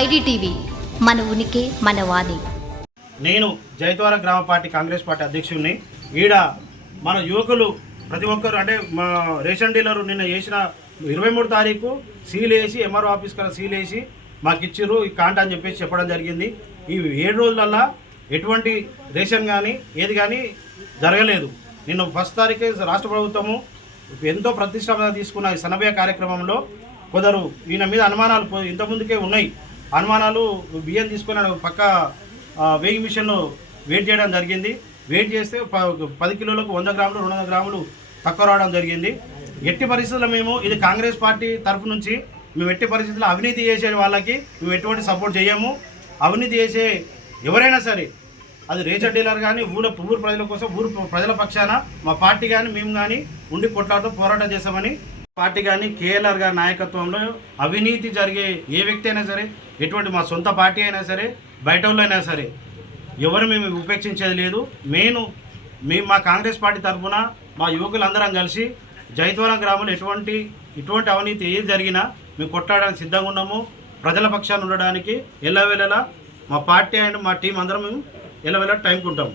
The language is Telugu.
ఐడిటీవీ మన ఉనికి మన వాణి. నేను జైత్వార గ్రామ పార్టీ కాంగ్రెస్ పార్టీ అధ్యక్షుడిని ఈడ మన యువకులు ప్రతి ఒక్కరు అంటే మా రేషన్ డీలర్ నిన్న చేసిన ఇరవై మూడు తారీఖు సీల్ వేసి ఎంఆర్ఓ ఆఫీస్ కన్నా సీల్ వేసి మాకు ఇచ్చిర్రు. ఈ కాంట అని చెప్పేసి చెప్పడం జరిగింది. ఈ ఏడు రోజులల్లా ఎటువంటి రేషన్ కానీ ఏది కానీ జరగలేదు. నిన్న ఫస్ట్ తారీఖు రాష్ట్ర ప్రభుత్వము ఎంతో ప్రతిష్టాపన తీసుకున్న ఈ సనభయ కార్యక్రమంలో కొందరు ఈయన మీద అనుమానాలు ఇంతకుముందుకే ఉన్నాయి. అనుమానాలు బియ్యం తీసుకొని పక్క వేయింగ్ మిషన్లో వెయిట్ చేయడం జరిగింది. వెయిట్ చేస్తే పది కిలోలకు వంద గ్రాములు రెండు వందల గ్రాములు తక్కువ రావడం జరిగింది. ఎట్టి పరిస్థితుల్లో మేము ఇది కాంగ్రెస్ పార్టీ తరఫు నుంచి మేము ఎట్టి పరిస్థితుల్లో అవినీతి చేసే వాళ్ళకి మేము ఎటువంటి సపోర్ట్ చేయము. అవినీతి చేసే ఎవరైనా సరే అది రేచర్ డీలర్ కానీ ఊళ్ళో ఊరు ప్రజల కోసం ఊరు ప్రజల పక్షాన మా పార్టీ కానీ మేము కానీ ఉండి కొట్లాడుతూ పోరాటం చేస్తామని పార్టీ కానీ కేఎల్ఆర్ గారి నాయకత్వంలో అవినీతి జరిగే ఏ వ్యక్తి అయినా సరే ఎటువంటి మా సొంత పార్టీ అయినా సరే బయట వాళ్ళు అయినా సరే ఎవరు మేము ఉపేక్షించేది లేదు. మెయిన్ మేము మా కాంగ్రెస్ పార్టీ తరఫున మా యువకులందరం కలిసి జైత్వరం గ్రామంలో ఎటువంటి ఇటువంటి అవినీతి ఏది జరిగినా మేము కొట్టాడడానికి సిద్ధంగా ఉన్నాము. ప్రజల పక్షాన ఉండడానికి ఎల్లవేళలా మా పార్టీ అండ్ మా టీం అందరం మేము ఎల్లవేళ టైంకి ఉంటాము.